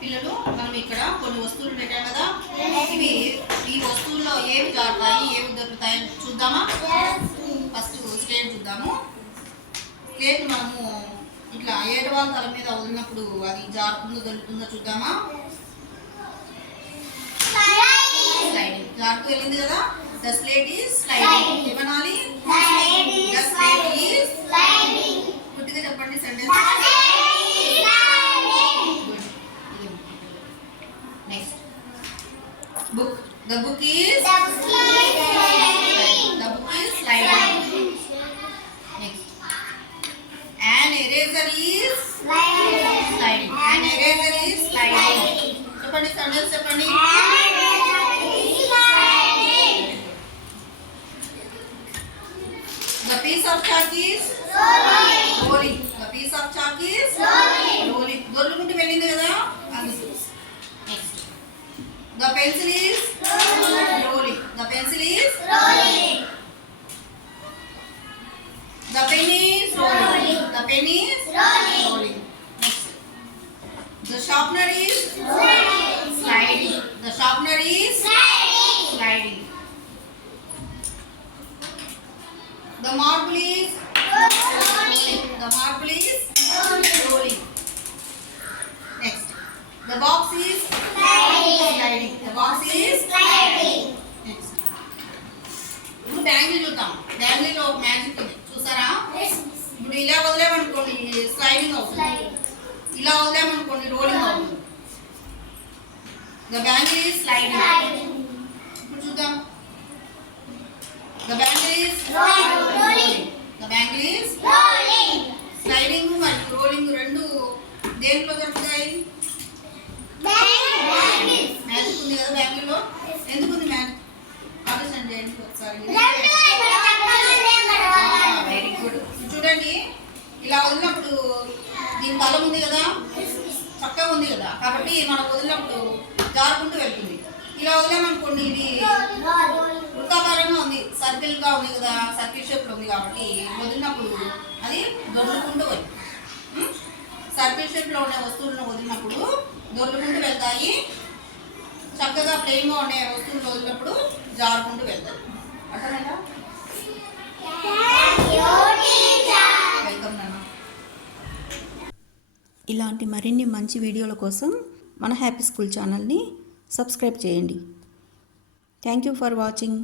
పిల్లలు మనం ఇక్కడ కొన్ని వస్తువులు పెట్టాం కదా, ఇవి ఈ వస్తువుల్లో ఏవి జారుతాయి ఏవి దొరుకుతాయి చూద్దామా. ఫస్ట్ స్లేట్ చూద్దాము. స్లేట్ మనము ఇట్లా ఏడవాళ్ళ తల మీద వదిలినప్పుడు అది జారుతుందో దొరుకుతుందో చూద్దామా. స్లైడింగ్ జారుతూ వెళ్ళింది కదా. The slate is sliding. ఏమనాలి? The slate is sliding. గుర్తుగా చెప్పండి sentence. Next, book. The book is sliding. The book is sliding. Next, an eraser is sliding. An eraser is sliding. Cheppandi sentence cheppandi. The piece of chalk is rolling. The piece of chalk is rolling. దొర్లుకుంటూ వెళ్ళింది కదా అది. The pencil is rolling. The pencil is rolling. The pen is rolling. The pen is rolling. Next, the sharpener is sliding. The sharpener is sliding. The marble is rolling. The marble is rolling. Next, the box is sliding. The box is sliding. Next, ఇప్పుడు బ్యాంగిల్ చూద్దాం. బ్యాంగిల్ లో ఒక మ్యాజిక్ ఉంది చూసారా. ఇప్పుడు ఇలా వదిలేమనుకోండి స్లైడింగ్ అవుతుంది, ఇలా వదిలేమనుకోండి రోలింగ్ అవుతుంది. The bangle is sliding. ఇప్పుడు చూద్దాం. The bangle is rolling. The bangle is rolling. Sliding మరియు రోలింగ్ రెండు దేంట్లో దొరుకుతాయి? మ్యాజిక్ ఉంది కదా బ్యాంగిల్ లో. ఎందుకు ఉంది మ్యాజిక్? ఆలోచన చేయండి ఒకసారి. Very good. చూడండి, ఇలా వదిలినప్పుడు దీని బలం ఉంది కదా, చక్కగా ఉంది కదా, కాబట్టి మనం వదిలినప్పుడు జారుకుంటూ వెళ్తుంది. ఇలా వదిలేమనుకోండి ఇది వృత్తాకారంగా ఉంది, సర్కిల్ గా ఉంది కదా, సర్కిల్ షేప్ లో ఉంది కాబట్టి వదిలినప్పుడు అది దొరుకుంటూ వెళ్తుంది. సర్కిల్ షేప్ లో ఉండే వస్తువులను వదిలినప్పుడు దొరుకుంటూ వెళ్తాయి. చక్కగా ప్లెయిన్గా ఉండే వస్తువులు వదిలినప్పుడు జారుకుంటూ వెళ్తాయి. అర్థమైందా? వెల్కమ్ నాన్న. ఇలాంటి మరిన్ని మంచి వీడియోల కోసం మన హ్యాపీ స్కూల్ ఛానల్ని సబ్స్క్రైబ్ చేయండి. Thank you for watching.